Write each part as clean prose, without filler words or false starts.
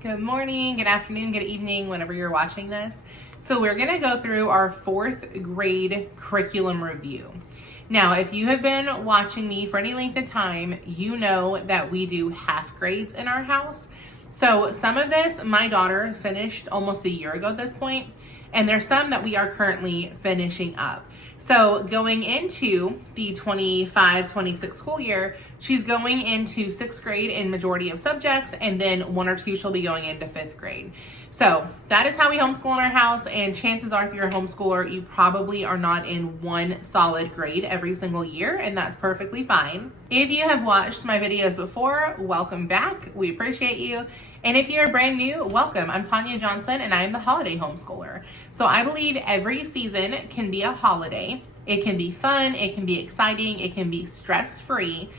Good morning, good afternoon, good evening, whenever you're watching this. So we're going to go through our 4th grade curriculum review. Now, if you have been watching me for any length of time, you know that we do half grades in our house. So some of this, my daughter finished almost a year ago at this point, and there's some that we are currently finishing up. So going into the 25-26 school year, she's going into 6th grade in majority of subjects, and then 1 or 2 she'll be going into 5th grade. So that is how we homeschool in our house, and chances are if you're a homeschooler, you probably are not in one solid grade every single year, and that's perfectly fine. If you have watched my videos before, welcome back. We appreciate you. And if you're brand new, welcome. I'm Tanya Johnson, and I am the holiday homeschooler. So I believe every season can be a holiday. It can be fun, it can be exciting, it can be stress-free.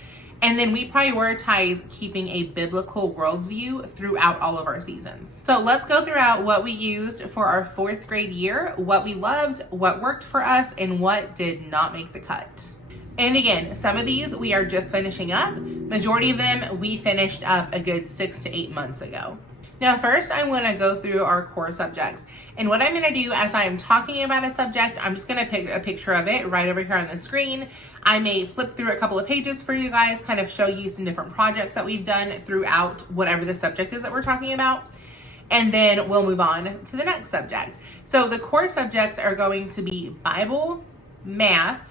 And then we prioritize keeping a biblical worldview throughout all of our seasons. So let's go throughout what we used for our 4th grade year, what we loved, what worked for us, and what did not make the cut. And again, some of these we are just finishing up. Majority of them we finished up a good 6 to 8 months ago. Now first I'm going to go through our core subjects. And what I'm going to do as I am talking about a subject, I'm just going to pick a picture of it right over here on the screen. I may flip through a couple of pages for you guys, kind of show you some different projects that we've done throughout whatever the subject is that we're talking about. And then we'll move on to the next subject. So the core subjects are going to be Bible, math,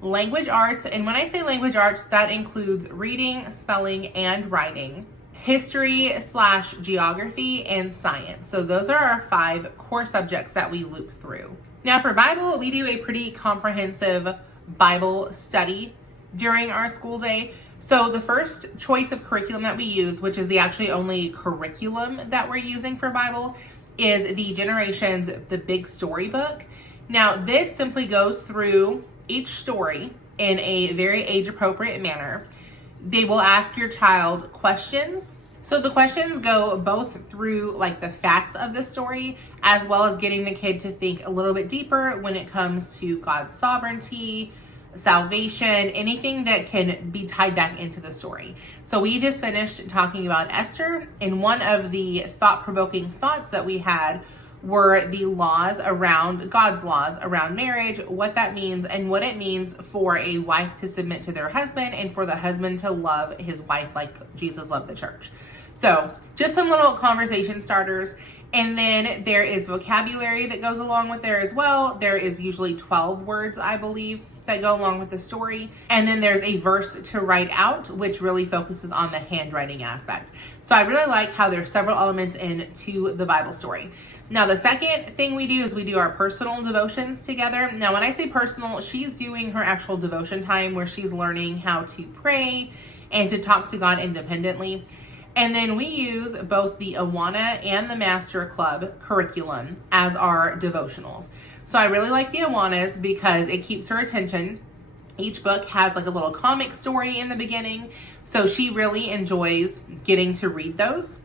language arts, and when I say language arts, that includes reading, spelling, and writing, history/geography, and science. So those are our 5 core subjects that we loop through. Now for Bible, we do a pretty comprehensive Bible study during our school day. So the first choice of curriculum that we use, which is the actually only curriculum that we're using for Bible, is the Generations The Big Story book. Now this simply goes through each story in a very age-appropriate manner. They will ask your child questions. So the questions go both through like the facts of the story, as well as getting the kid to think a little bit deeper when it comes to God's sovereignty, salvation, anything that can be tied back into the story. So we just finished talking about Esther, and one of the thought-provoking thoughts that we had were the laws around, God's laws around marriage, what that means, and what it means for a wife to submit to their husband and for the husband to love his wife like Jesus loved the church. So just some little conversation starters. And then there is vocabulary that goes along with there as well. There is usually 12 words, I believe, that go along with the story. And then there's a verse to write out, which really focuses on the handwriting aspect. So I really like how there's several elements into the Bible story. Now, the second thing we do is we do our personal devotions together. Now, when I say personal, she's doing her actual devotion time where she's learning how to pray and to talk to God independently. And then we use both the Awana and the Master Club curriculum as our devotionals. So I really like the Awanas because it keeps her attention. Each book has like a little comic story in the beginning. So she really enjoys getting to read those.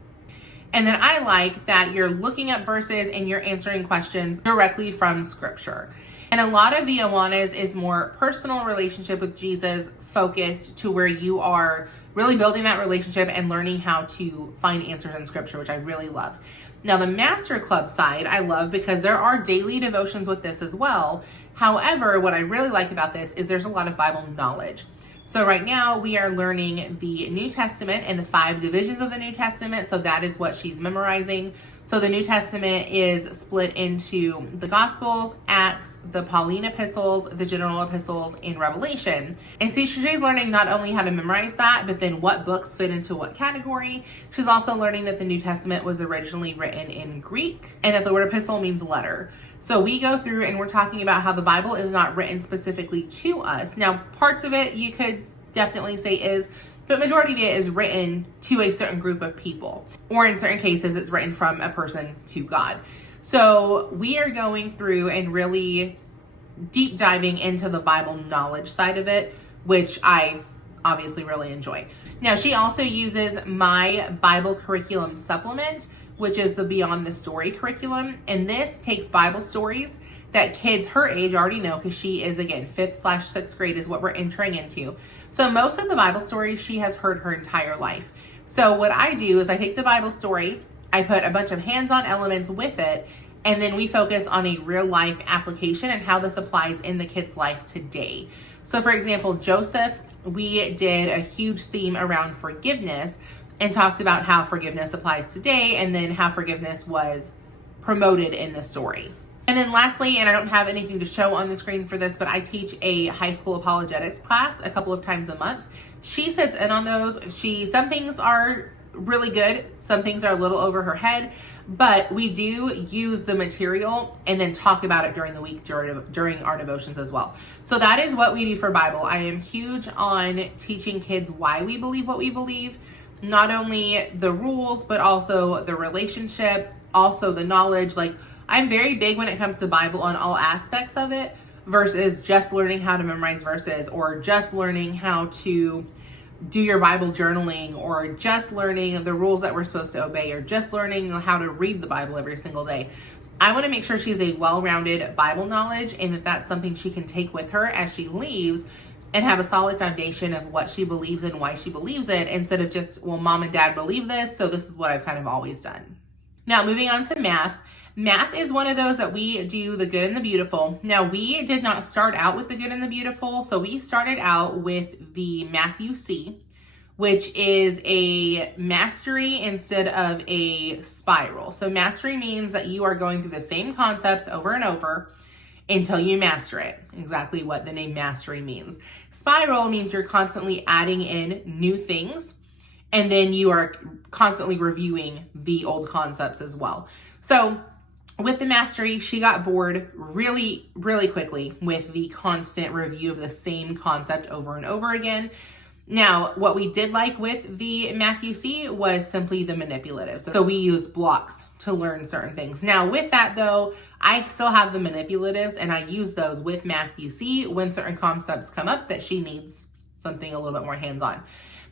And then I like that you're looking up verses and you're answering questions directly from scripture. And a lot of the Awanas is more personal relationship with Jesus focused to where you are really building that relationship and learning how to find answers in scripture, which I really love. Now the Master Club side I love because there are daily devotions with this as well. However, what I really like about this is there's a lot of Bible knowledge. So right now we are learning the New Testament and the 5 divisions of the New Testament. So that is what she's memorizing. So the New Testament is split into the Gospels, Acts, the Pauline epistles, the general epistles, and Revelation. And so she's learning not only how to memorize that, but then what books fit into what category. She's also learning that the New Testament was originally written in Greek and that the word epistle means letter. So we go through and we're talking about how the Bible is not written specifically to us. Now, parts of it you could definitely say is, but majority of it is written to a certain group of people. Or in certain cases, it's written from a person to God. So we are going through and really deep diving into the Bible knowledge side of it, which I obviously really enjoy. Now, she also uses my Bible curriculum supplement, which is the Beyond the Story curriculum. And this takes Bible stories that kids her age already know because she is, again, 5th/6th grade is what we're entering into. So most of the Bible stories she has heard her entire life. So what I do is I take the Bible story, I put a bunch of hands-on elements with it, and then we focus on a real life application and how this applies in the kid's life today. So for example, Joseph, we did a huge theme around forgiveness and talked about how forgiveness applies today and then how forgiveness was promoted in the story. And then lastly, and I don't have anything to show on the screen for this, but I teach a high school apologetics class a couple of times a month. She sits in on those. Some things are really good, some things are a little over her head, but we do use the material and then talk about it during the week during our devotions as well. So that is what we do for Bible. I am huge on teaching kids why we believe what we believe, not only the rules, but also the relationship, also the knowledge. Like, I'm very big when it comes to Bible on all aspects of it versus just learning how to memorize verses or just learning how to do your Bible journaling or just learning the rules that we're supposed to obey or just learning how to read the Bible every single day. I want to make sure she's a well-rounded Bible knowledge and that that's something she can take with her as she leaves and have a solid foundation of what she believes and why she believes it, instead of just, well, mom and dad believe this, so this is what I've kind of always done. Now, moving on to math. Math is one of those that we do the good and the beautiful. Now, we did not start out with the good and the beautiful, so we started out with the Matthew C, which is a mastery instead of a spiral. So mastery means that you are going through the same concepts over and over until you master it. Exactly what the name mastery means. Spiral means you're constantly adding in new things, and then you are constantly reviewing the old concepts as well. So with the mastery, she got bored really, really quickly with the constant review of the same concept over and over again. Now, what we did like with the Matthew C was simply the manipulative. So we use blocks to learn certain things. Now, with that though, I still have the manipulatives and I use those with Matthew C when certain concepts come up that she needs something a little bit more hands-on.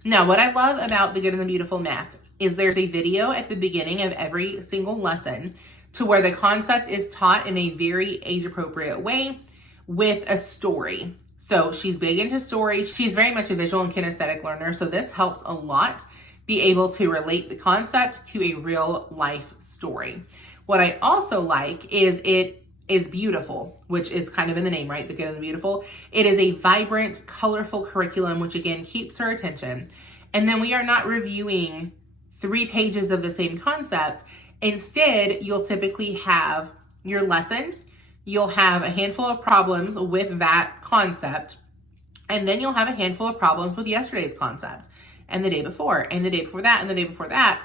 Now, what I love about the Good and the Beautiful Math is there's a video at the beginning of every single lesson to where the concept is taught in a very age-appropriate way with a story. So she's big into stories. She's very much a visual and kinesthetic learner, so this helps a lot be able to relate the concept to a real life story. What I also like is it is beautiful, which is kind of in the name, right? The Good and the Beautiful. It is a vibrant, colorful curriculum, which again keeps her attention. And then we are not reviewing 3 pages of the same concept. Instead, you'll typically have your lesson, you'll have a handful of problems with that concept, and then you'll have a handful of problems with yesterday's concept, and the day before, and the day before that, and the day before that.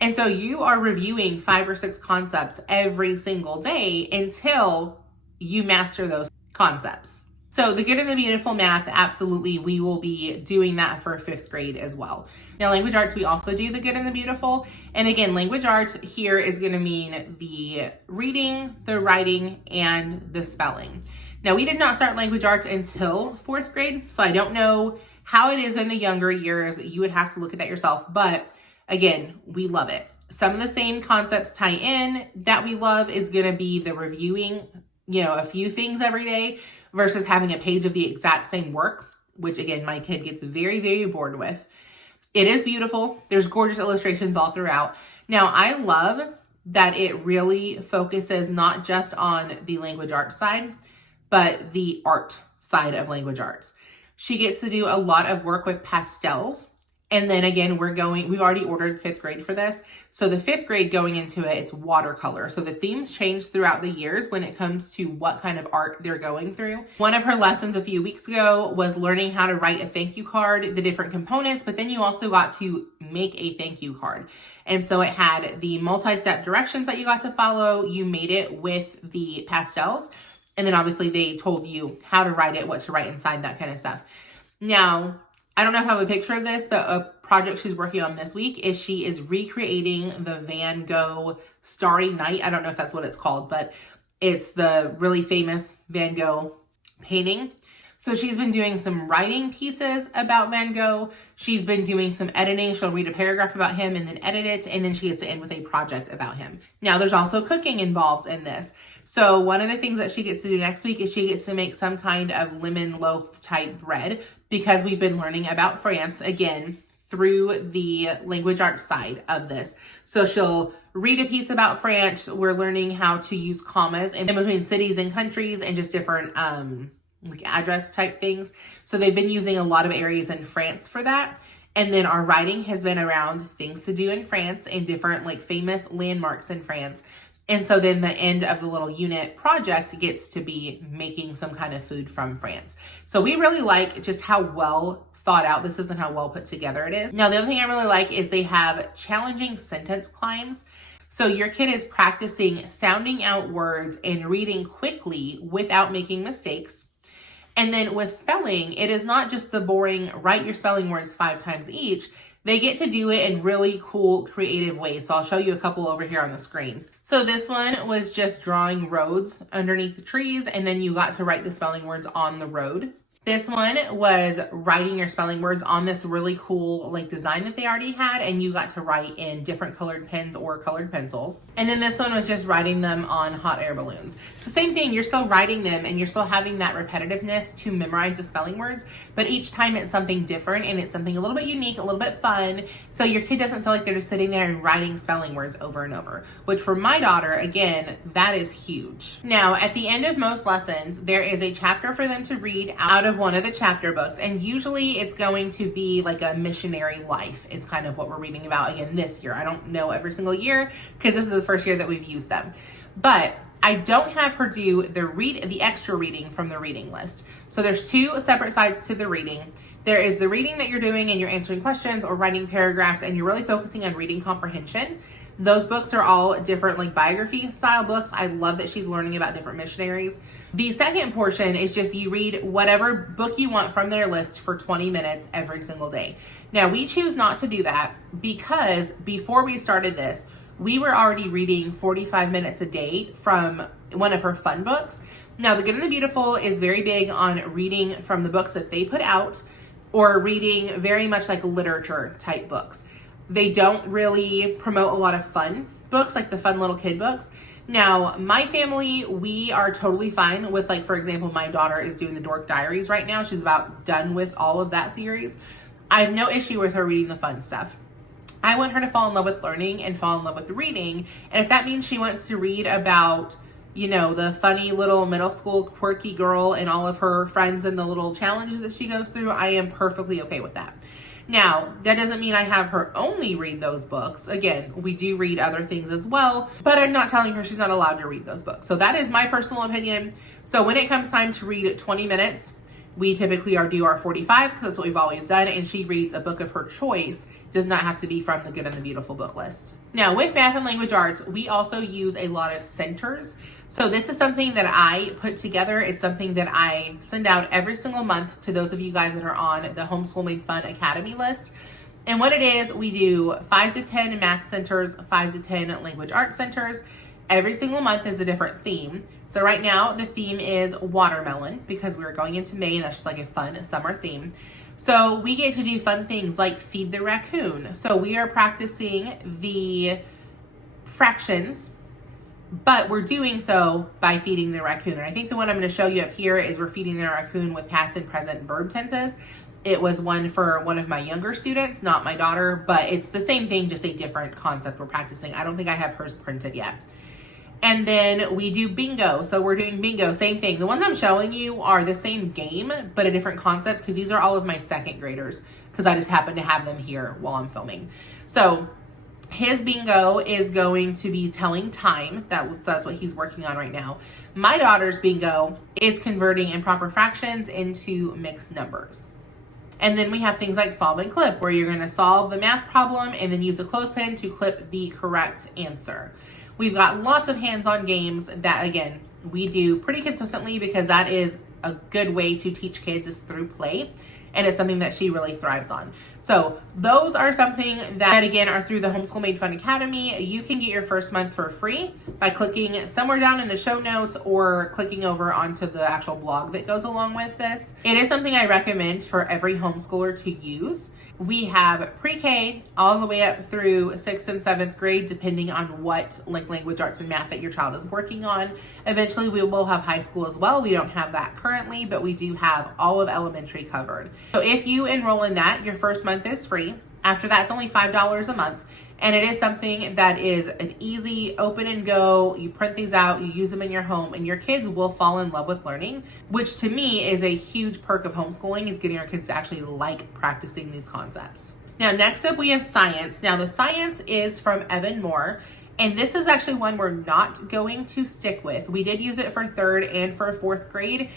And so you are reviewing 5 or 6 concepts every single day until you master those concepts. So the Good and the Beautiful Math, absolutely, we will be doing that for 5th grade as well. Now, language arts, we also do the Good and the Beautiful. And again, language arts here is going to mean the reading, the writing, and the spelling. Now, we did not start language arts until 4th grade, so I don't know how it is in the younger years. You would have to look at that yourself. But again, we love it. Some of the same concepts tie in that we love is going to be the reviewing, a few things every day versus having a page of the exact same work, which again, my kid gets very, very bored with. It is beautiful. There's gorgeous illustrations all throughout. Now, I love that it really focuses not just on the language arts side, but the art side of language arts. She gets to do a lot of work with pastels. And then again, we've already ordered 5th grade for this. So the 5th grade going into it, it's watercolor. So the themes change throughout the years when it comes to what kind of art they're going through. One of her lessons a few weeks ago was learning how to write a thank you card, the different components, but then you also got to make a thank you card. And so it had the multi-step directions that you got to follow. You made it with the pastels. And then obviously they told you how to write it, what to write inside, that kind of stuff. Now, I don't know if I have a picture of this, but a project she's working on this week is she is recreating the Van Gogh Starry Night. I don't know if that's what it's called, but it's the really famous Van Gogh painting. So she's been doing some writing pieces about Van Gogh. She's been doing some editing. She'll read a paragraph about him and then edit it, and then she gets to end with a project about him. Now, there's also cooking involved in this. So one of the things that she gets to do next week is she gets to make some kind of lemon loaf type bread, because we've been learning about France again through the language arts side of this. So she'll read a piece about France. We're learning how to use commas in between cities and countries and just different like address type things. So they've been using a lot of areas in France for that. And then our writing has been around things to do in France and different like famous landmarks in France. And so then the end of the little unit project gets to be making some kind of food from France. So we really like just how well thought out this is and how well put together it is. Now, the other thing I really like is they have challenging sentence climbs. So your kid is practicing sounding out words and reading quickly without making mistakes. And then with spelling, it is not just the boring, write your spelling words 5 times each. They get to do it in really cool, creative ways. So I'll show you a couple over here on the screen. So this one was just drawing roads underneath the trees, and then you got to write the spelling words on the road. This one was writing your spelling words on this really cool like design that they already had, and you got to write in different colored pens or colored pencils. And then this one was just writing them on hot air balloons. It's the same thing, you're still writing them and you're still having that repetitiveness to memorize the spelling words, but each time it's something different and it's something a little bit unique, a little bit fun, so your kid doesn't feel like they're just sitting there and writing spelling words over and over, which for my daughter, again, that is huge. Now, at the end of most lessons, there is a chapter for them to read out of one of the chapter books, and usually it's going to be like a missionary life. It's kind of what we're reading about again this year. I don't know every single year because this is the first year that we've used them, but I don't have her do the extra reading from the reading list. So there's 2 separate sides to the reading. There is the reading that you're doing and you're answering questions or writing paragraphs and you're really focusing on reading comprehension. Those books are all different like biography style books. I love that she's learning about different missionaries. The second portion is just you read whatever book you want from their list for 20 minutes every single day. Now, we choose not to do that because before we started this, we were already reading 45 minutes a day from one of her fun books. Now, The Good and the Beautiful is very big on reading from the books that they put out or reading very much like literature type books. They don't really promote a lot of fun books, like the fun little kid books. Now, my family, we are totally fine with, like, for example, my daughter is doing the Dork Diaries right now. She's about done with all of that series. I have no issue with her reading the fun stuff. I want her to fall in love with learning and fall in love with reading. And if that means she wants to read about, you know, the funny little middle school quirky girl and all of her friends and the little challenges that she goes through, I am perfectly okay with that. Now, that doesn't mean I have her only read those books. Again, we do read other things as well, but I'm not telling her she's not allowed to read those books. So that is my personal opinion. So when it comes time to read 20 minutes, we typically do our 45 because that's what we've always done. And she reads a book of her choice. Does not have to be from the Good and the Beautiful book list. Now, with math and language arts, we also use a lot of centers. So this is something that I put together. It's something that I send out every single month to those of you guys that are on the Homeschool Made Fun Academy list. And what it is, we do 5 to 10 math centers, 5 to 10 language arts centers. Every single month is a different theme. So right now the theme is watermelon because we're going into May and that's just like a fun summer theme. So we get to do fun things like feed the raccoon. So we are practicing the fractions, but we're doing so by feeding the raccoon. And I think the one I'm going to show you up here is we're feeding the raccoon with past and present verb tenses. It was one for one of my younger students, not my daughter, but it's the same thing, just a different concept we're practicing. I don't think I have hers printed yet. And then we do bingo. So we're doing bingo, same thing. The ones I'm showing you are the same game, but a different concept because these are all of my second graders because I just happen to have them here while I'm filming. So his bingo is going to be telling time. That's what he's working on right now. My daughter's bingo is converting improper fractions into mixed numbers. And then we have things like solve and clip, where you're going to solve the math problem and then use a clothespin to clip the correct answer. We've got lots of hands-on games that, again, we do pretty consistently because that is a good way to teach kids is through play. And it's something that she really thrives on. So those are something that, again, are through the Homeschool Made Fun Academy. You can get your first month for free by clicking somewhere down in the show notes or clicking over onto the actual blog that goes along with this. It is something I recommend for every homeschooler to use. We have pre-K all the way up through 6th and 7th grade, depending on what like language arts and math that your child is working on. Eventually, we will have high school as well. We don't have that currently, but we do have all of elementary covered. So if you enroll in that, your first month is free. After that, it's only $5 a month. And it is something that is an easy open and go. You print these out, you use them in your home, and your kids will fall in love with learning, which to me is a huge perk of homeschooling, is getting our kids to actually like practicing these concepts. Now, next up we have science. Now, the science is from Evan Moore, and this is actually one we're not going to stick with. We did use it for 3rd and for 4th grade.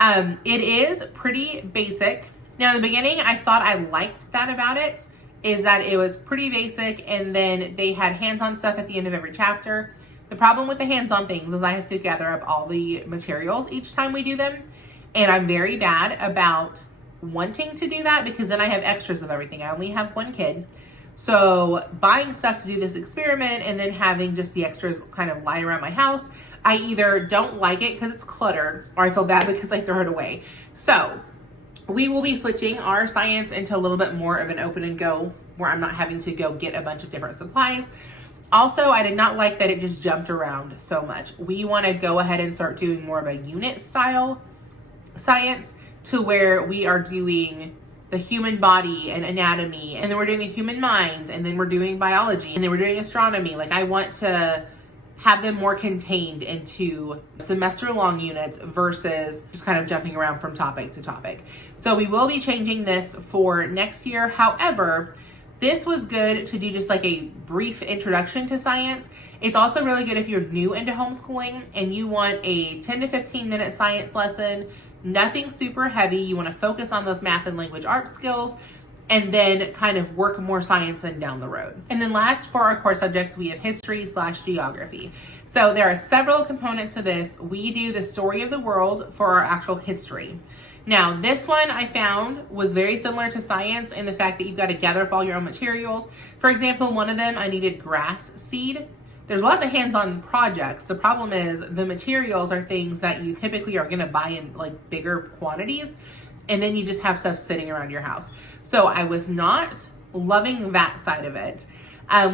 It is pretty basic. Now, in the beginning, I thought I liked that about it, is that it was pretty basic, and then they had hands-on stuff at the end of every chapter. The problem with the hands-on things is I have to gather up all the materials each time we do them, and I'm very bad about wanting to do that because then I have extras of everything. I only have one kid, so buying stuff to do this experiment and then having just the extras kind of lie around my house, I either don't like it because it's cluttered, or I feel bad because I throw it away. So we will be switching our science into a little bit more of an open and go, where I'm not having to go get a bunch of different supplies. Also, I did not like that it just jumped around so much. We want to go ahead and start doing more of a unit style science, to where we are doing the human body and anatomy, and then we're doing the human mind, and then we're doing biology, and then we're doing astronomy. Like, I want to have them more contained into semester-long units versus just kind of jumping around from topic to topic. So we will be changing this for next year. However, this was good to do just like a brief introduction to science. It's also really good if you're new into homeschooling and you want a 10 to 15 minute science lesson, nothing super heavy. You want to focus on those math and language arts skills, and then kind of work more science in down the road. And then last, for our core subjects, we have history/geography. So there are several components to this. We do the story of the world for our actual history. Now, this one I found was very similar to science in the fact that you've got to gather up all your own materials. For example, one of them, I needed grass seed. There's lots of hands-on projects. The problem is the materials are things that you typically are going to buy in like bigger quantities, and then you just have stuff sitting around your house. So I was not loving that side of it.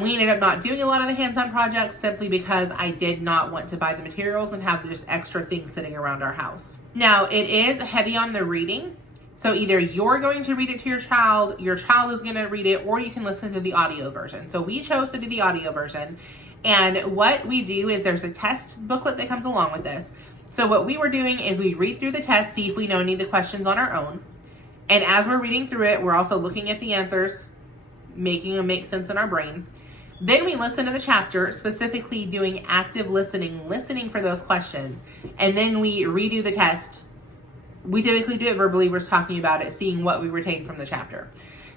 We ended up not doing a lot of the hands-on projects simply because I did not want to buy the materials and have just extra things sitting around our house. Now, it is heavy on the reading. So either you're going to read it to your child is going to read it, or you can listen to the audio version. So we chose to do the audio version. And what we do is there's a test booklet that comes along with this. So what we were doing is we read through the test, see if we know any of the questions on our own. And as we're reading through it, we're also looking at the answers, making them make sense in our brain. Then we listen to the chapter, specifically doing active listening for those questions. And then we redo the test. We typically do it verbally. We're just talking about it, seeing what we retain from the chapter.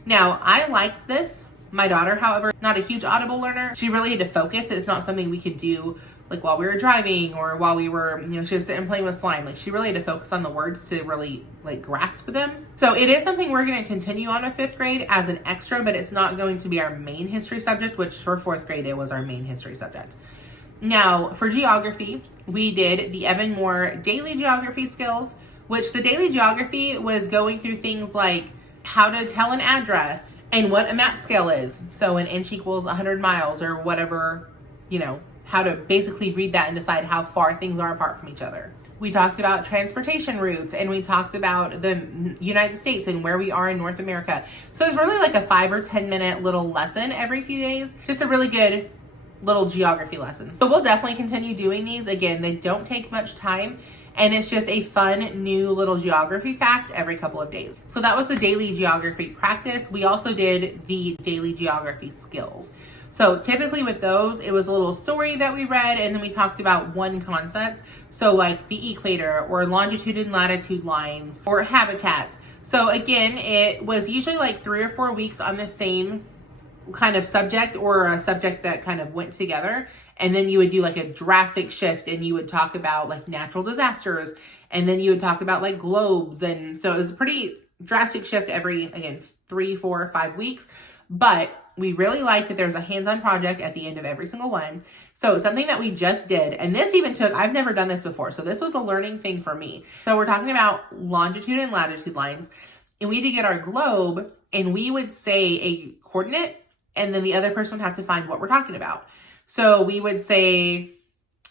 Now, I liked this. My daughter, however, not a huge audible learner. She really had to focus. It's not something we could do like while we were driving or while we were, she was sitting playing with slime. Like, she really had to focus on the words to really like grasp them. So it is something we're going to continue on with 5th grade as an extra, but it's not going to be our main history subject, which for 4th grade, it was our main history subject. Now, for geography, we did the Evan Moore daily geography skills, which the daily geography was going through things like how to tell an address and what a map scale is. So an inch equals 100 miles or whatever, how to basically read that and decide how far things are apart from each other. We talked about transportation routes, and we talked about the United States and where we are in North America. So it's really like a 5 or 10 minute little lesson every few days. Just a really good little geography lesson. So we'll definitely continue doing these. Again, they don't take much time, and it's just a fun new little geography fact every couple of days. So that was the daily geography practice. We also did the daily geography skills. So typically with those, it was a little story that we read, and then we talked about one concept. So like the equator or longitude and latitude lines or habitats. So again, it was usually like 3 or 4 weeks on the same kind of subject or a subject that kind of went together. And then you would do like a drastic shift, and you would talk about like natural disasters, and then you would talk about like globes. And so it was a pretty drastic shift every, again, 3, 4, 5 weeks. But we really like that there's a hands-on project at the end of every single one. So something that we just did, and this even took, I've never done this before, so this was a learning thing for me. So we're talking about longitude and latitude lines, and we had to get our globe, and we would say a coordinate, and then the other person would have to find what we're talking about. So we would say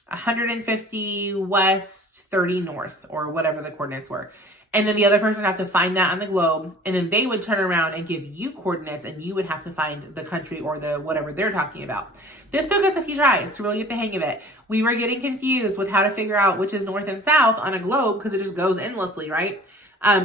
150 west, 30 north, or whatever the coordinates were. And then the other person would have to find that on the globe, and then they would turn around and give you coordinates, and you would have to find the country or the whatever they're talking about. This took us a few tries to really get the hang of it. We were getting confused with how to figure out which is north and south on a globe because it just goes endlessly, right?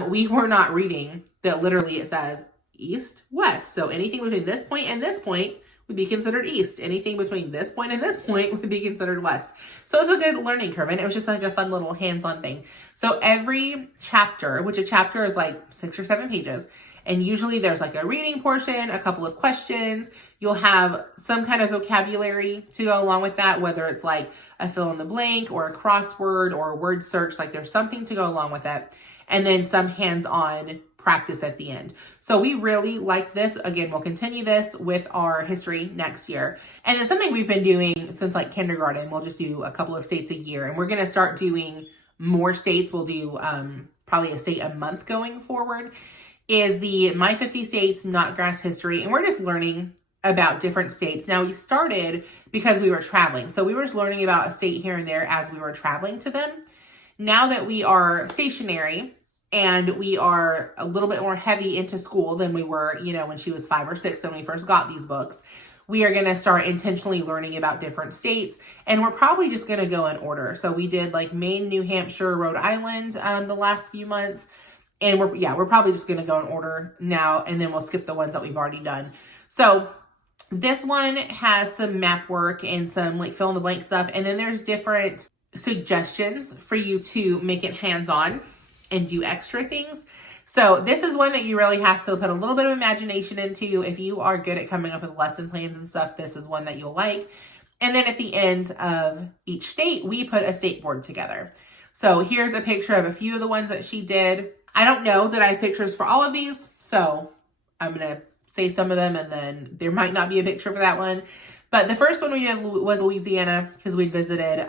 We were not reading that literally it says east, west. So anything between this point and this point would be considered east. Anything between this point and this point would be considered west. So it was a good learning curve, and it was just like a fun little hands-on thing. So every chapter, which a chapter is like 6 or 7 pages, and usually there's like a reading portion, a couple of questions. You'll have some kind of vocabulary to go along with that, whether it's like a fill in the blank or a crossword or a word search, like there's something to go along with that. And then some hands-on practice at the end. So we really like this. Again, we'll continue this with our history next year. And it's something we've been doing since like kindergarten. We'll just do a couple of states a year, and we're going to start doing more states. We'll do probably a state a month going forward. Is the My 50 States Not Grass History. And we're just learning about different states. Now we started because we were traveling. So we were just learning about a state here and there as we were traveling to them. Now that we are stationary and we are a little bit more heavy into school than we were, when she was 5 or 6 when we first got these books, we are going to start intentionally learning about different states. And we're probably just going to go in order. So we did like Maine, New Hampshire, Rhode Island the last few months. And we're probably just going to go in order now, and then we'll skip the ones that we've already done. So this one has some map work and some like fill in the blank stuff. And then there's different suggestions for you to make it hands-on and do extra things. So this is one that you really have to put a little bit of imagination into. If you are good at coming up with lesson plans and stuff, this is one that you'll like. And then at the end of each state, we put a state board together. So here's a picture of a few of the ones that she did. I don't know that I have pictures for all of these, so I'm going to say some of them, and then there might not be a picture for that one. But the first one we did was Louisiana, because we visited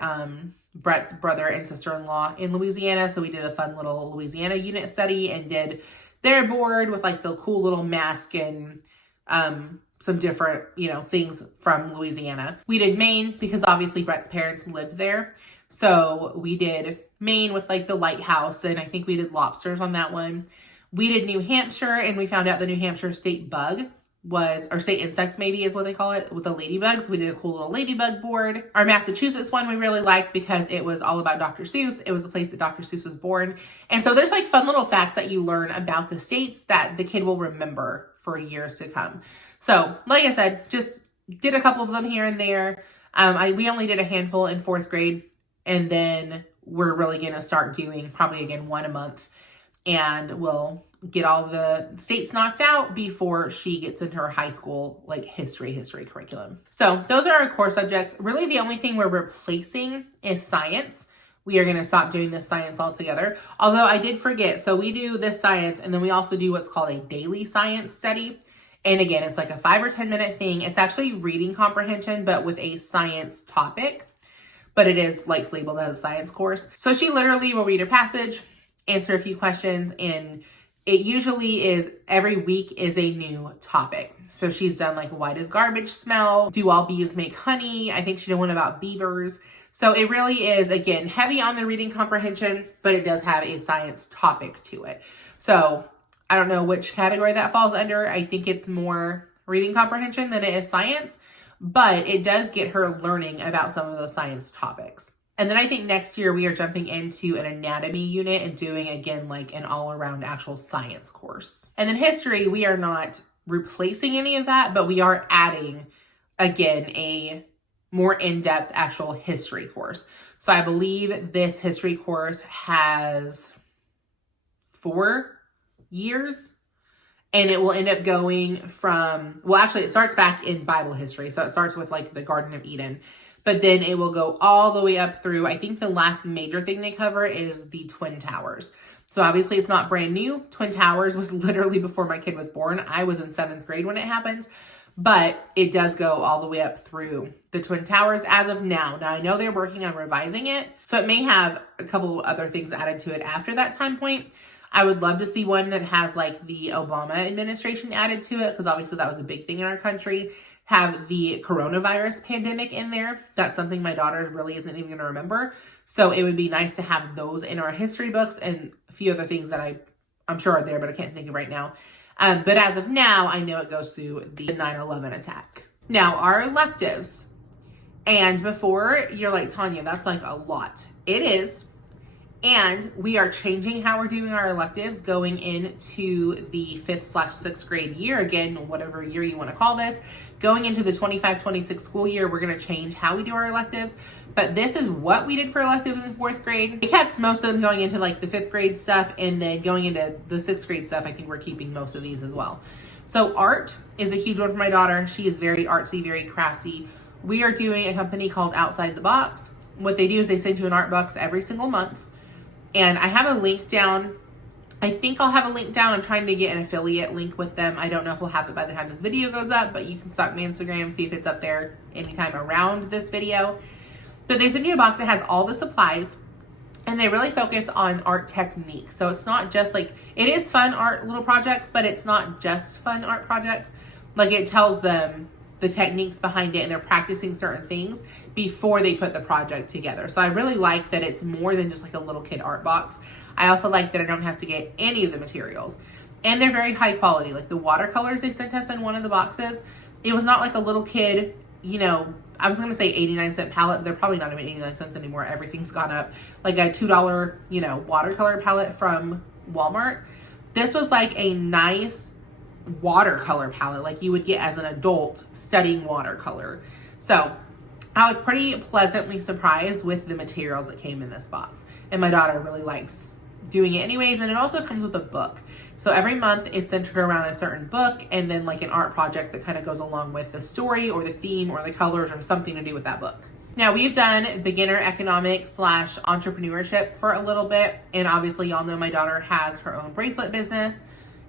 Brett's brother and sister-in-law in Louisiana. So we did a fun little Louisiana unit study and did their board with like the cool little mask and some different, things from Louisiana. We did Maine because obviously Brett's parents lived there. So we did Maine with like the lighthouse, and I think we did lobsters on that one. We did New Hampshire, and we found out the New Hampshire state bug or state insect maybe is what they call it, with the ladybugs. We did a cool little ladybug board. Our Massachusetts one we really liked because it was all about Dr. Seuss. It was the place that Dr. Seuss was born. And so there's like fun little facts that you learn about the states that the kid will remember for years to come. So like I said, just did a couple of them here and there. We only did a handful in 4th grade. And then we're really going to start doing probably again one a month, and we'll get all the states knocked out before she gets into her high school, like history curriculum. So those are our core subjects. Really the only thing we're replacing is science. We are going to stop doing this science altogether. Although I did forget. So we do this science, and then we also do what's called a daily science study. And again, it's like a 5 or 10 minute thing. It's actually reading comprehension, but with a science topic. But it is like labeled as a science course. So she literally will read a passage, answer a few questions, and it usually is every week is a new topic. So she's done like, why does garbage smell? Do all bees make honey? I think she did one about beavers. So it really is, again, heavy on the reading comprehension, but it does have a science topic to it. So I don't know which category that falls under. I think it's more reading comprehension than it is science. But it does get her learning about some of those science topics. And then I think next year we are jumping into an anatomy unit and doing, again, like an all-around actual science course. And then history, we are not replacing any of that, but we are adding, again, a more in-depth actual history course. So I believe this history course has 4 years. And it will end up going from, well, actually, it starts back in Bible history. So it starts with like the Garden of Eden. But then it will go all the way up through, I think the last major thing they cover is the Twin Towers. So obviously it's not brand new. Twin Towers was literally before my kid was born. I was in 7th grade when it happened. But it does go all the way up through the Twin Towers as of now. Now, I know they're working on revising it. So it may have a couple other things added to it after that time point. I would love to see one that has like the Obama administration added to it, because obviously that was a big thing in our country, have the coronavirus pandemic in there. That's something my daughter really isn't even going to remember. So it would be nice to have those in our history books, and a few other things that I'm sure are there, but I can't think of right now. But as of now, I know it goes through the 9/11 attack. Now, our electives. And before you're like, Tanya, that's like a lot. It is. And we are changing how we're doing our electives going into the 5th/6th grade year. Again, whatever year you want to call this. Going into the 25-26 school year, we're going to change how we do our electives. But this is what we did for electives in 4th grade. We kept most of them going into like the 5th grade stuff, and then going into the 6th grade stuff, I think we're keeping most of these as well. So art is a huge one for my daughter. She is very artsy, very crafty. We are doing a company called Outside the Box. What they do is they send you an art box every single month. And I have a link down. I think I'll have a link down. I'm trying to get an affiliate link with them. I don't know if we'll have it by the time this video goes up, but you can stalk my Instagram, see if it's up there anytime around this video. But they send you a box that has all the supplies, and they really focus on art techniques. So it's not just like, it is fun art little projects, but it's not just fun art projects. Like, it tells them the techniques behind it, and they're practicing certain things before they put the project together. So I really like that it's more than just like a little kid art box. I also like that I don't have to get any of the materials, and they're very high quality. Like the watercolors they sent us in one of the boxes, it was not like a little kid, you know, I was going to say 89-cent palette. They're probably not even 89 cents anymore. Everything's gone up. Like a $2, you know, watercolor palette from Walmart. This was like a nice watercolor palette like you would get as an adult studying watercolor. So I was pretty pleasantly surprised with the materials that came in this box. And my daughter really likes doing it anyways. And it also comes with a book. So every month it's centered around a certain book, and then like an art project that kind of goes along with the story or the theme or the colors or something to do with that book. Now, we've done beginner economics / entrepreneurship for a little bit. And obviously y'all know my daughter has her own bracelet business.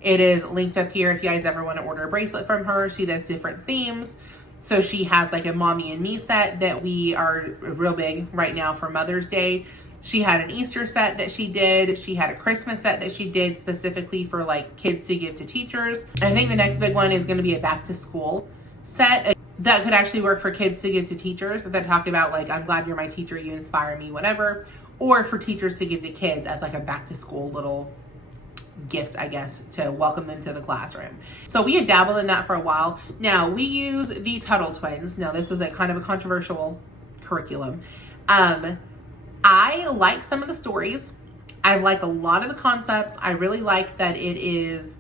It is linked up here if you guys ever want to order a bracelet from her. She does different themes. So she has like a mommy and me set that we are real big right now for Mother's Day. She had an Easter set that she did. She had a Christmas set that she did specifically for like kids to give to teachers. I think the next big one is going to be a back to school set that could actually work for kids to give to teachers that talk about like, I'm glad you're my teacher, you inspire me, whatever. Or for teachers to give to kids as like a back to school little gift, I guess, to welcome them to the classroom. So we have dabbled in that for a while. Now we use the Tuttle twins. Now this is a kind of a controversial curriculum. I like some of the stories. I like a lot of the concepts. I really like that it is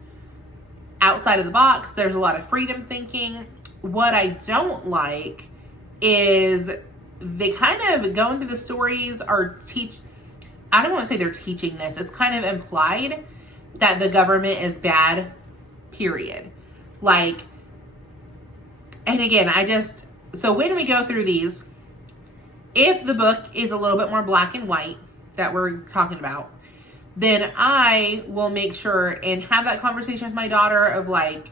outside of the box. There's a lot of freedom thinking. What I don't like is they kind of go into the stories or teach. I don't want to say they're teaching this. It's kind of implied that the government is bad, period. Like, and again, so when we go through these, if the book is a little bit more black and white that we're talking about, then I will make sure and have that conversation with my daughter of like,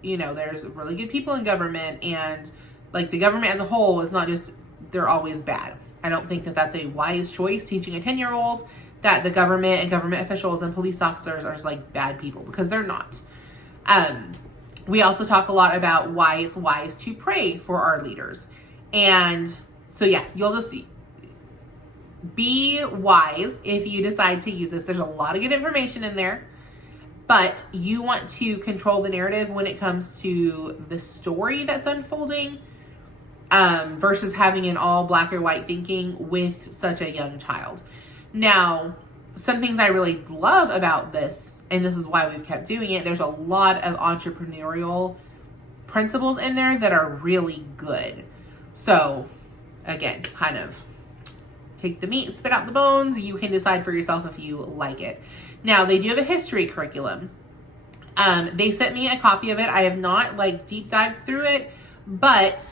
you know, there's really good people in government, and like the government as a whole is not just, they're always bad. I don't think that that's a wise choice teaching a 10-year-old that the government and government officials and police officers are just like bad people, because they're not. We also talk a lot about why it's wise to pray for our leaders. And so yeah, you'll just be wise if you decide to use this. There's a lot of good information in there, but you want to control the narrative when it comes to the story that's unfolding, versus having an all black or white thinking with such a young child. Now, some things I really love about this, and this is why we've kept doing it, there's a lot of entrepreneurial principles in there that are really good. So again, kind of take the meat, spit out the bones. You can decide for yourself if you like it. Now, they do have a history curriculum. They sent me a copy of it. I have not like deep dived through it, but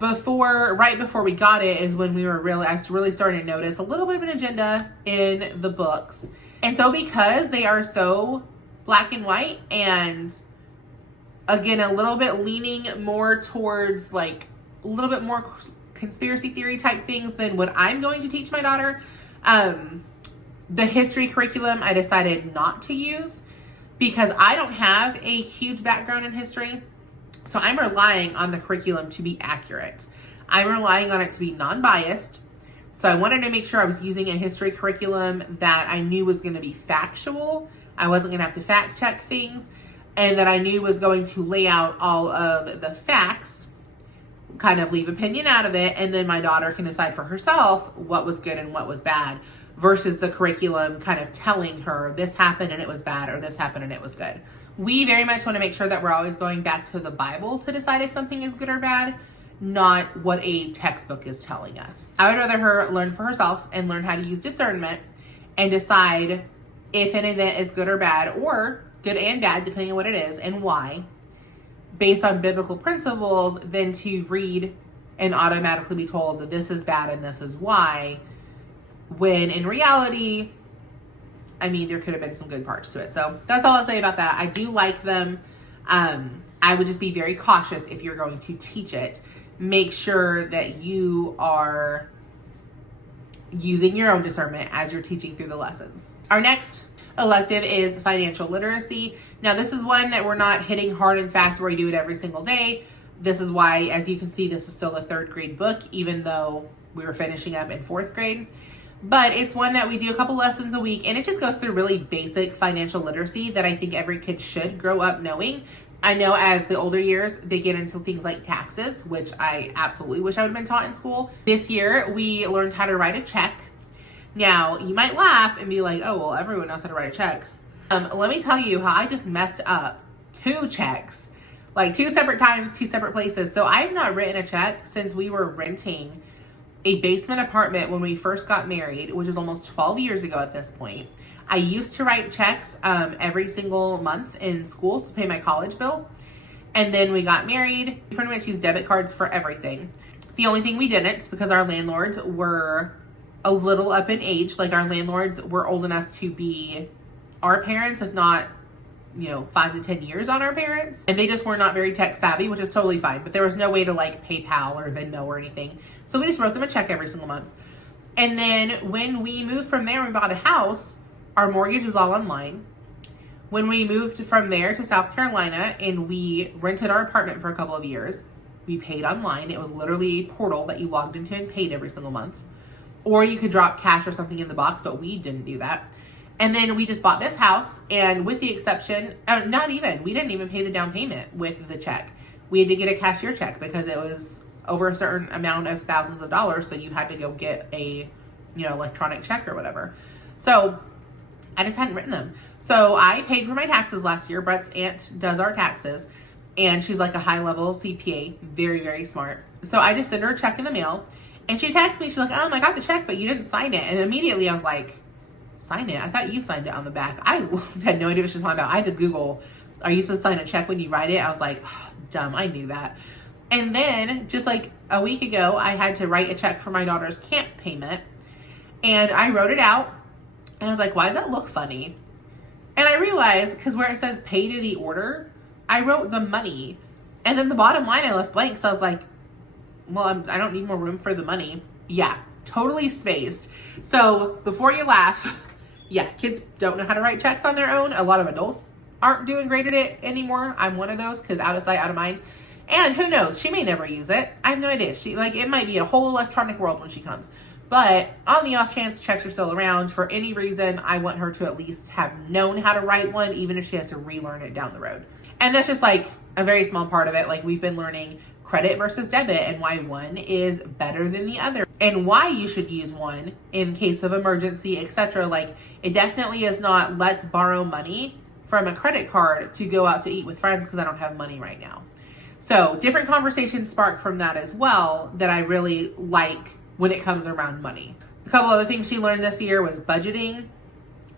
right before we got it is when I was really starting to notice a little bit of an agenda in the books. And so because they are so black and white, and again, a little bit leaning more towards like a little bit more conspiracy theory type things than what I'm going to teach my daughter, the history curriculum I decided not to use because I don't have a huge background in history. So I'm relying on the curriculum to be accurate. I'm relying on it to be non-biased. So I wanted to make sure I was using a history curriculum that I knew was going to be factual. I wasn't going to have to fact check things, and that I knew was going to lay out all of the facts, kind of leave opinion out of it, and then my daughter can decide for herself what was good and what was bad, versus the curriculum kind of telling her this happened and it was bad, or this happened and it was good. We very much want to make sure that we're always going back to the Bible to decide if something is good or bad, not what a textbook is telling us. I would rather her learn for herself and learn how to use discernment and decide if an event is good or bad, or good and bad, depending on what it is and why, based on biblical principles, than to read and automatically be told that this is bad and this is why, when in reality, I mean, there could have been some good parts to it. So that's all I'll say about that. I do like them. I would just be very cautious if you're going to teach it. Make sure that you are using your own discernment as you're teaching through the lessons. Our next elective is financial literacy. Now, this is one that we're not hitting hard and fast where we do it every single day. This is why, as you can see, this is still a 3rd grade book, even though we were finishing up in 4th grade. But it's one that we do a couple lessons a week, and it just goes through really basic financial literacy that I think every kid should grow up knowing. I know as the older years, they get into things like taxes, which I absolutely wish I would have been taught in school. This year, we learned how to write a check. Now, you might laugh and be like, oh, well, everyone knows how to write a check. Let me tell you how I just messed up 2 checks, like 2 separate times, 2 separate places. So I have not written a check since we were renting a basement apartment when we first got married, which is almost 12 years ago at this point. I used to write checks every single month in school to pay my college bill. And then we got married. We pretty much used debit cards for everything. The only thing we didn't, because our landlords were a little up in age, like our landlords were old enough to be our parents, if not, 5 to 10 years on our parents. And they just were not very tech savvy, which is totally fine. But there was no way to like PayPal or Venmo or anything. So we just wrote them a check every single month. And then when we moved from there, we bought a house, our mortgage was all online. When we moved from there to South Carolina and we rented our apartment for a couple of years, we paid online. It was literally a portal that you logged into and paid every single month. Or you could drop cash or something in the box, but we didn't do that. And then we just bought this house, and with the exception, we didn't even pay the down payment with the check. We had to get a cashier check because it was over a certain amount of thousands of dollars, so you had to go get a, electronic check or whatever. So I just hadn't written them. So I paid for my taxes last year. Brett's aunt does our taxes, and she's like a high-level CPA, very, very smart. So I just sent her a check in the mail, and she texted me. She's like, I got the check, but you didn't sign it. And immediately I was like, sign it? I thought you signed it on the back. I had no idea what she was talking about. I had to Google, are you supposed to sign a check when you write it? I was like, dumb, I knew that. And then just like a week ago, I had to write a check for my daughter's camp payment. And I wrote it out. And I was like, why does that look funny? And I realized, because where it says pay to the order, I wrote the money. And then the bottom line I left blank. So I was like, well, I don't need more room for the money. Yeah, totally spaced. So before you laugh, yeah, kids don't know how to write checks on their own. A lot of adults aren't doing great at it anymore. I'm one of those, because out of sight, out of mind. And who knows, she may never use it. I have no idea. It might be a whole electronic world when she comes. But on the off chance checks are still around, for any reason, I want her to at least have known how to write one, even if she has to relearn it down the road. And that's just like a very small part of it. Like, we've been learning credit versus debit and why one is better than the other and why you should use one in case of emergency, etc. Like, it definitely is not let's borrow money from a credit card to go out to eat with friends because I don't have money right now. So different conversations spark from that as well that I really like when it comes around money. A couple other things she learned this year was budgeting.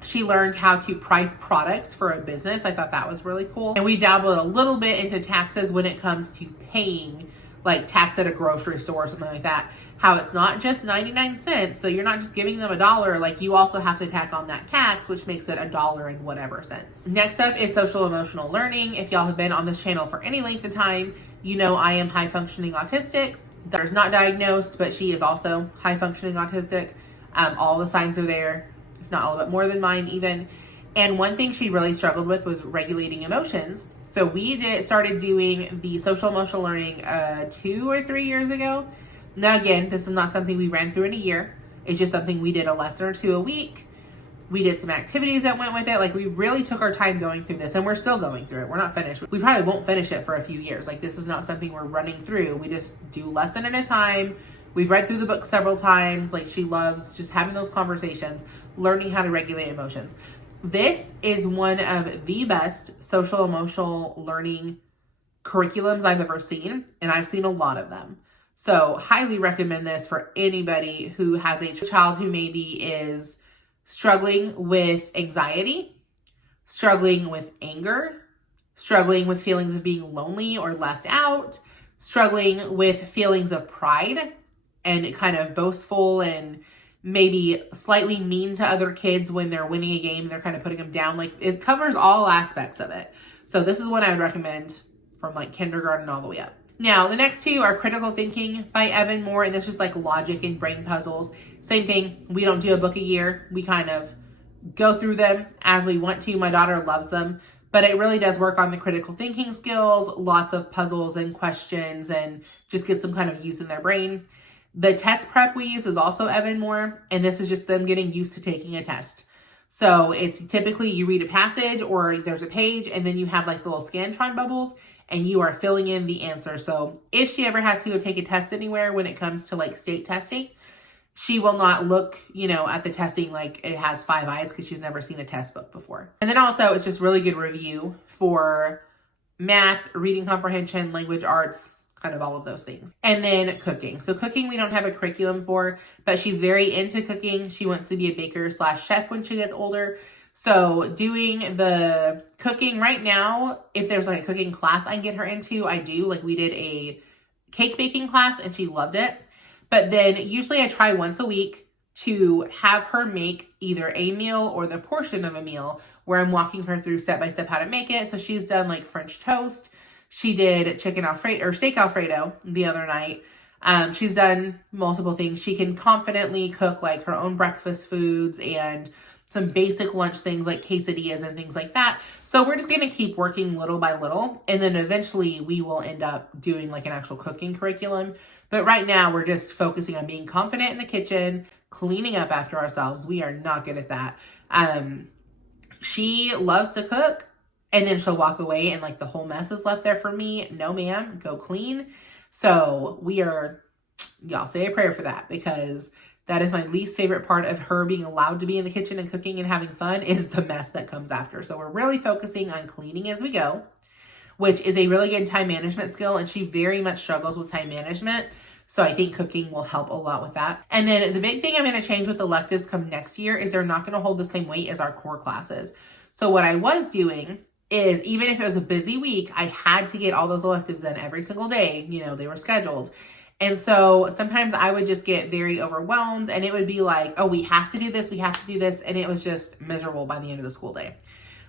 She learned how to price products for a business. I thought that was really cool. And we dabbled a little bit into taxes when it comes to paying, like tax at a grocery store or something like that. How it's not just 99 cents. So you're not just giving them $1. Like, you also have to tack on that tax, which makes it $1 and whatever cents. Next up is social emotional learning. If y'all have been on this channel for any length of time, you know I am high functioning autistic. Daughter's not diagnosed, but she is also high functioning autistic. All the signs are there, if not a little bit more than mine even. And one thing she really struggled with was regulating emotions. So we started doing the social emotional learning 2 or 3 years ago. Now again, this is not something we ran through in a year. It's just something we did a lesson or two a week. We did some activities that went with it. Like, we really took our time going through this, and we're still going through it. We're not finished. We probably won't finish it for a few years. Like, this is not something we're running through. We just do lesson at a time. We've read through the book several times. Like, she loves just having those conversations, learning how to regulate emotions. This is one of the best social emotional learning curriculums I've ever seen, and I've seen a lot of them. So highly recommend this for anybody who has a child who maybe is struggling with anxiety, struggling with anger, struggling with feelings of being lonely or left out, struggling with feelings of pride and kind of boastful and maybe slightly mean to other kids when they're winning a game. They're kind of putting them down. Like, it covers all aspects of it. So this is what I would recommend from like kindergarten all the way up. Now, the next two are Critical Thinking by Evan Moore, and this is like logic and brain puzzles. Same thing. We don't do a book a year. We kind of go through them as we want to. My daughter loves them, but it really does work on the critical thinking skills, lots of puzzles and questions, and just get some kind of use in their brain. The test prep we use is also Evan Moore, and this is just them getting used to taking a test. So it's typically you read a passage or there's a page, and then you have like the little Scantron bubbles, and you are filling in the answer. So if she ever has to go take a test anywhere when it comes to like state testing, she will not look, at the testing like it has 5 eyes because she's never seen a test book before. And then also it's just really good review for math, reading comprehension, language arts, kind of all of those things. And then cooking. So cooking we don't have a curriculum for, but she's very into cooking. She wants to be a baker/chef when she gets older. So doing the cooking right now, if there's like a cooking class I can get her into, I do. Like, we did a cake baking class and she loved it. But then usually I try once a week to have her make either a meal or the portion of a meal where I'm walking her through step by step how to make it. So she's done like French toast. She did chicken Alfredo or steak Alfredo the other night. She's done multiple things. She can confidently cook like her own breakfast foods and some basic lunch things like quesadillas and things like that. So we're just going to keep working little by little. And then eventually we will end up doing like an actual cooking curriculum. But right now we're just focusing on being confident in the kitchen, cleaning up after ourselves. We are not good at that. She loves to cook, and then she'll walk away and like the whole mess is left there for me. No, ma'am, go clean. So y'all say a prayer for that, because that is my least favorite part of her being allowed to be in the kitchen and cooking and having fun is the mess that comes after. So we're really focusing on cleaning as we go, which is a really good time management skill. And she very much struggles with time management. So I think cooking will help a lot with that. And then the big thing I'm going to change with electives come next year is they're not going to hold the same weight as our core classes. So what I was doing is, even if it was a busy week, I had to get all those electives in every single day. They were scheduled. And so sometimes I would just get very overwhelmed, and it would be like, oh, we have to do this, we have to do this. And it was just miserable by the end of the school day.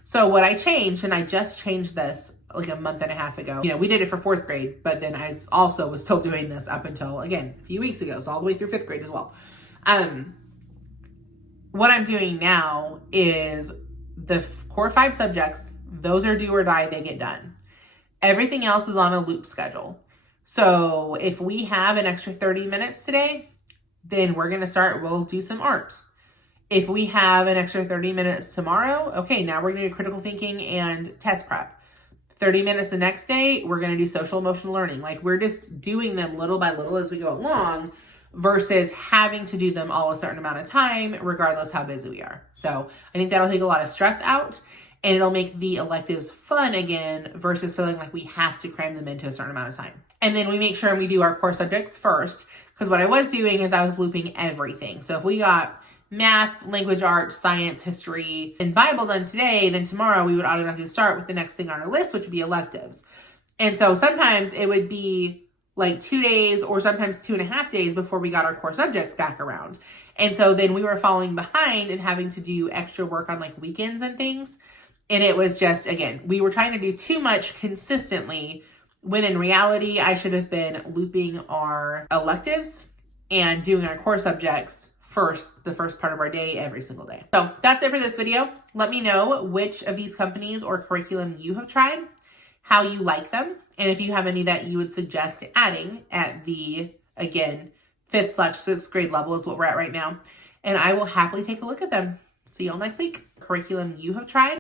So what I changed, and I just changed this like a month and a half ago. We did it for 4th grade, but then I also was still doing this up until, again, a few weeks ago. So all the way through 5th grade as well. What I'm doing now is the core 5 subjects, those are do or die, they get done. Everything else is on a loop schedule. So if we have an extra 30 minutes today, then we'll do some art. If we have an extra 30 minutes tomorrow, okay, now we're going to do critical thinking and test prep. 30 minutes the next day, we're going to do social emotional learning. Like, we're just doing them little by little as we go along versus having to do them all a certain amount of time, regardless how busy we are. So I think that'll take a lot of stress out, and it'll make the electives fun again versus feeling like we have to cram them into a certain amount of time. And then we make sure we do our core subjects first, because what I was doing is I was looping everything. So if we got math, language arts, science, history, and Bible done today, then tomorrow we would automatically start with the next thing on our list, which would be electives. And so sometimes it would be like 2 days or sometimes 2.5 days before we got our core subjects back around. And so then we were falling behind and having to do extra work on like weekends and things. And it was just, again, we were trying to do too much consistently, when in reality, I should have been looping our electives and doing our core subjects the first part of our day, every single day. So that's it for this video. Let me know which of these companies or curriculum you have tried. how you like them, and if you have any that you would suggest adding at the, again, 5th/6th grade level is what we're at right now. And I will happily take a look at them. See y'all next week. Curriculum you have tried.